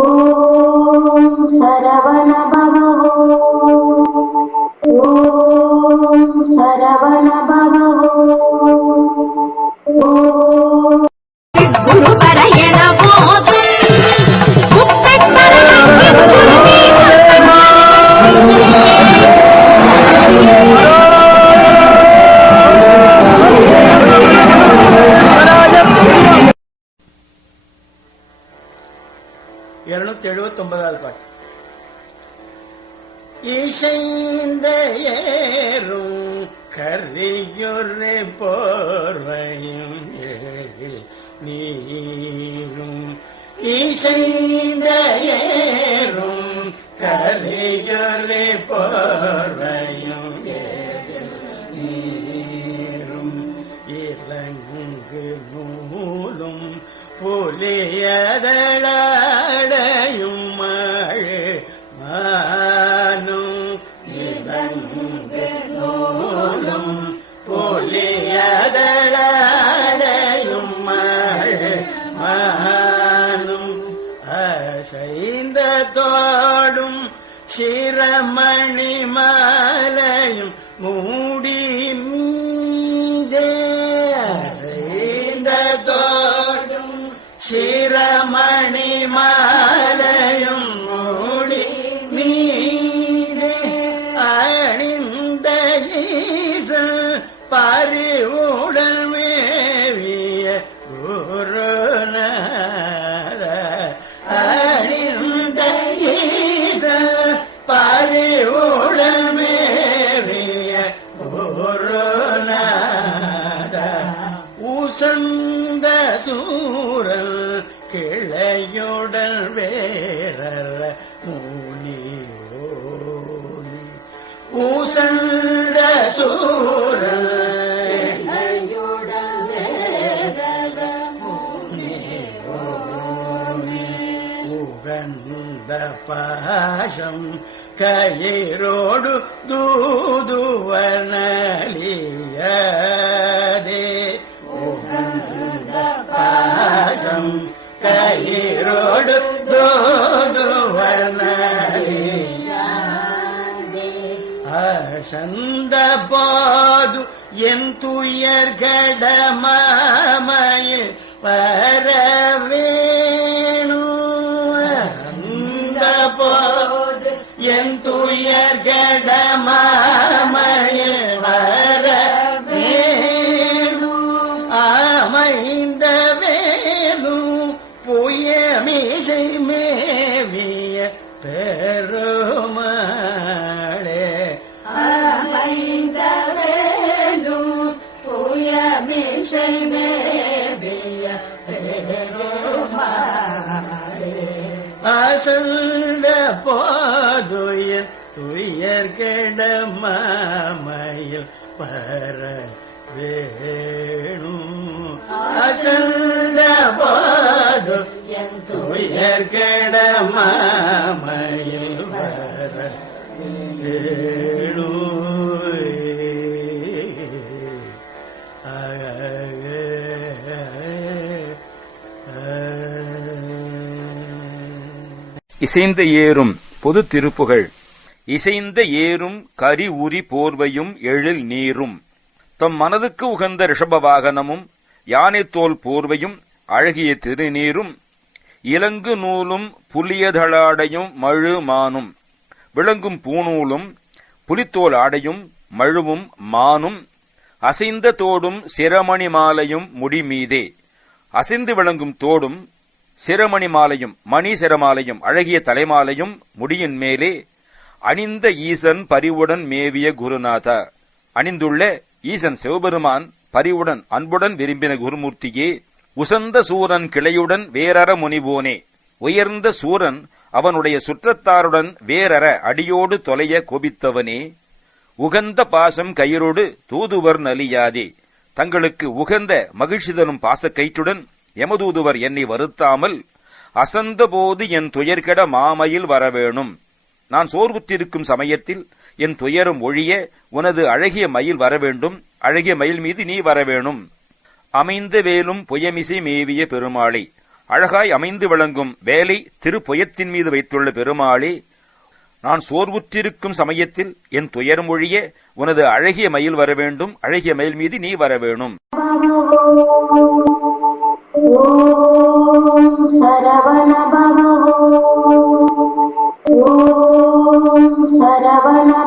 ஓம் சரவண பவோ ஓம் சரவண பவோ இருநூத்தி எழுபத்தி ஒன்பதாவது பாட்டு. இசைந்த ஏறும் கரியுரை போர்வையும் நீரும். இசைந்த ஏறும் கரியுரை போர்வையும் நீரும். இலங்கு நூலும் புலியதடா புலியதளையும் மானும் அசைந்த தோடும் சிரமணி மாலையும் மூடி மீதே. தோடும் சிரமணி மாலையும் கிளையுடன் வேறற மூனியோனி ஊசந்த சூர உகந்த பாசம் கயிரோடு தூதுவனலியதே அசந்த போது என் துயர்கட மாமையில் வரவேணு. அசந்த போது என் துயர்கட மாமையில் வரவேணு. அமைந்த வேலும் புயமிசை மேவிய பெருமா அசந்த போதுயன் துயர் கெடமாமையில் பர வேணு. அசந்த போது என் துயர் கெடமா இசைந்த ஏறும் பொது திருப்புகள். இசைந்த ஏறும் கரி உரி போர்வையும் எழில் நீரும். தம் மனதுக்கு உகந்த ரிஷப வாகனமும் யானைத்தோல் போர்வையும் அழகிய திருநீரும். இலங்கு நூலும் புலியதழாடையும் மழு மானும். விளங்கும் பூநூலும் புலித்தோல் ஆடையும் மழுவும் மானும். அசைந்த தோடும் சிரமணி மாலையும் முடிமீதே அசைந்து விளங்கும் தோடும் சிரமணி மாலையும் மணி சிரமாலையும் அழகிய தலைமாலையும் முடியின் மேலே அணிந்த ஈசன் பரிவுடன் மேவிய குருநாதா. அணிந்துள்ள ஈசன் சிவபெருமான் பரிவுடன் அன்புடன் விரும்பின குருமூர்த்தியே உசந்த சூரன் கிளையுடன் வேறற முனிவோனே உயர்ந்த சூரன் அவனுடைய சுற்றத்தாருடன் வேறற அடியோடு தொலைய கோபித்தவனே உகந்த பாசம் கயிறோடு தூதுவர் நலியாதே. தங்களுக்கு உகந்த மகிழ்ச்சி தரும் பாசக்கயிற்றுடன் எமதூதுவர் என்னை வருத்தாமல் அசந்தபோது என் துயர்கெட மாமையில் வரவேணும். நான் சோர்வுற்றிருக்கும் சமயத்தில் என் துயரம் ஒழிய உனது அழகிய மயில் வரவேண்டும். அழகிய மயில் மீது நீ வரவேணும். அமைந்த வேலும் புயமிசை மேவிய பெருமாளை அழகாய் அமைந்து விளங்கும் வேலை திருப்புயத்தின் மீது வைத்துள்ள பெருமாளே நான் சோர்வுற்றிருக்கும் சமயத்தில் என் துயரமொழிய உனது அழகிய மயில் வரவேண்டும். அழகிய மயில் மீது நீ வரவேணும். வேணும்